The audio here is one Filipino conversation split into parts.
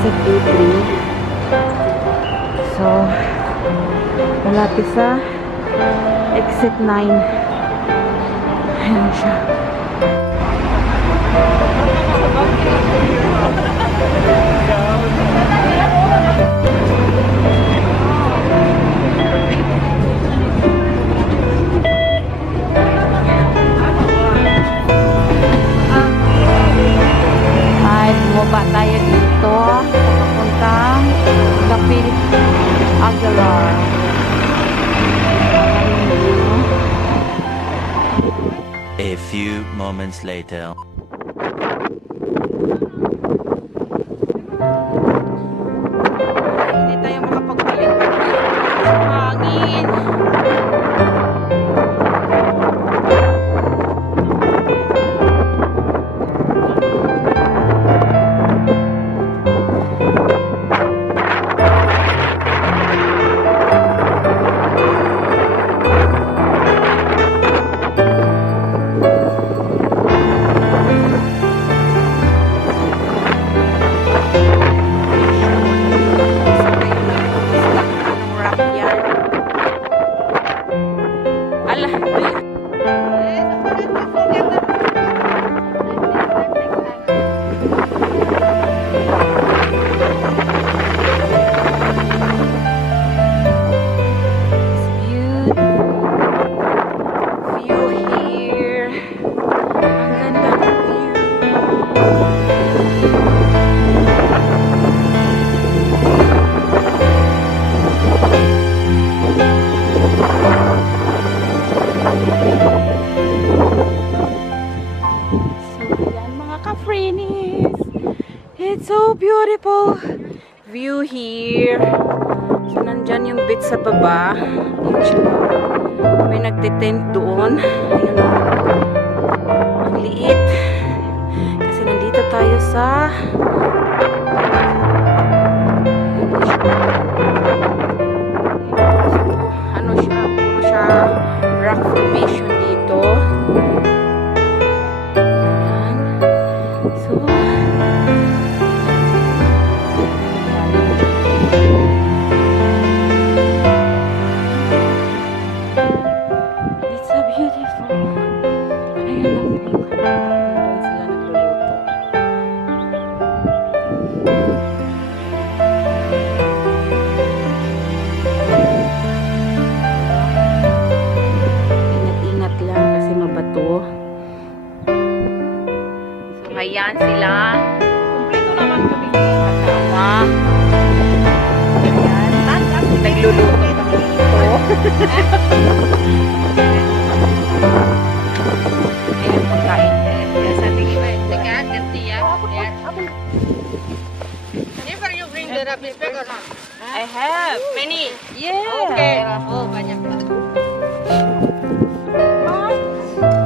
exit A3. So, malapit sa exit 9. Ayan siya. Ay, bumaba tayo dito. Papuntang Kapil Aguilar. A few moments later. Hindi tayo makapagpalit-palit. Hangin. It's so beautiful view here. So, nandyan yung beach sa baba. May nagtitent doon. Ayun. Ang liit. Kasi nandito tayo sa ano siya? Puro siya rock formation dito. Ayan. So, ayan sila. Kumpleto naman kami kasama. Ayan. Nagluluto kami dito. Ayan, pagkain. Sabi ko, teka, ganti ya. Never you bring the rubbish bag or not? I have. Many? Yeah. Okay. Oh, banyak.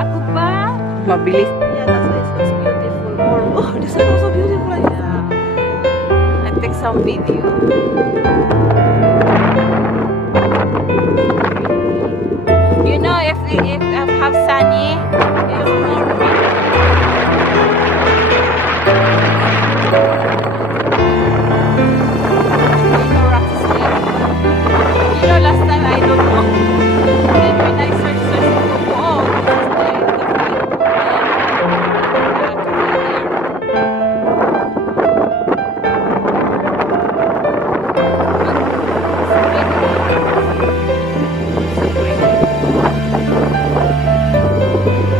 Ako ba? Mabilis. Yeah, that's why it's beautiful. Oh, this one also beautiful. Yeah. I take some video. You know, if I have sunny, it's more pretty. You know, last time I don't know. Then when I search, oh, this is the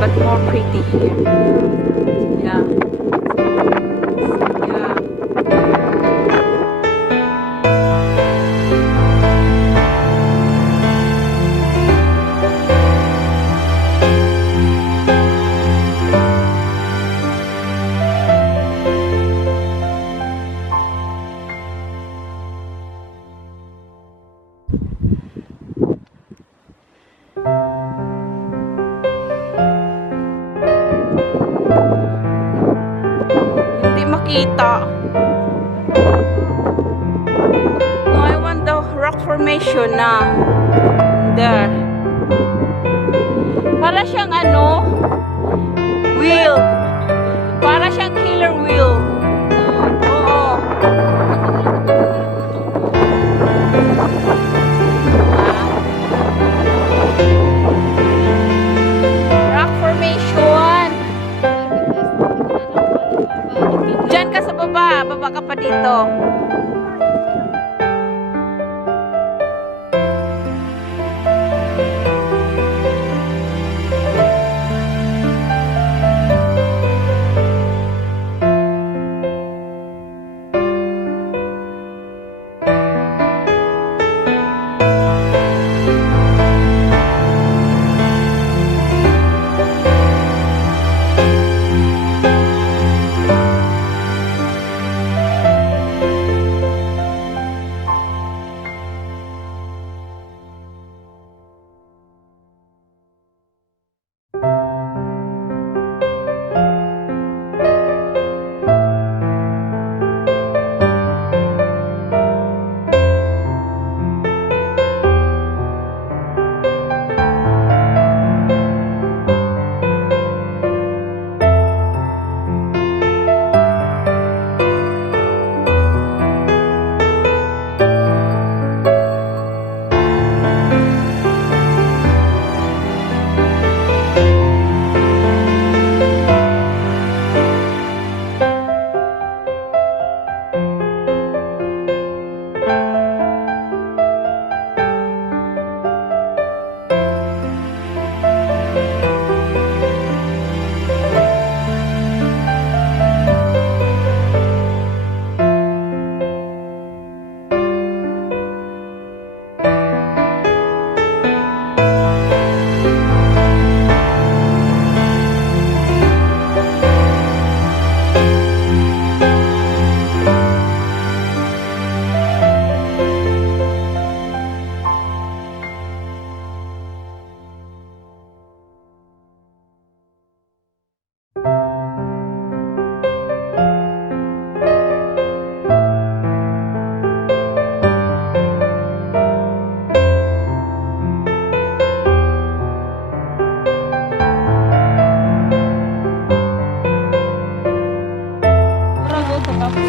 but more pretty here. Yeah. Yeah. Hindi makita. No, I want the rock formation na. There. Para siyang ano? Wheel. Para siyang killer wheel. Oo. ka, baba ka pa dito.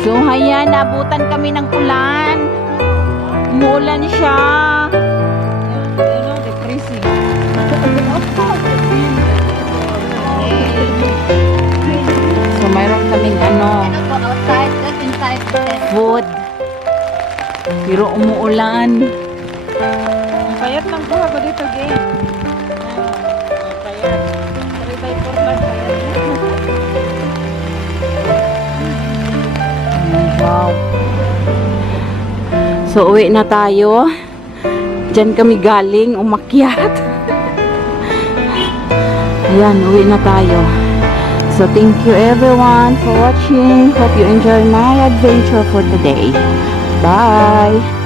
So, ayan, nabutan kami ng ulan. Umuulan siya. Depressing. So, mayroon kaming food. Pero umuulan. Payat lang po ako dito, gay. Payat. 3x4 lang payat. Wow. So, uwi na tayo. Diyan kami galing, umakyat. Ayan, uwi na tayo. So, thank you everyone for watching. Hope you enjoy my adventure for today. Bye!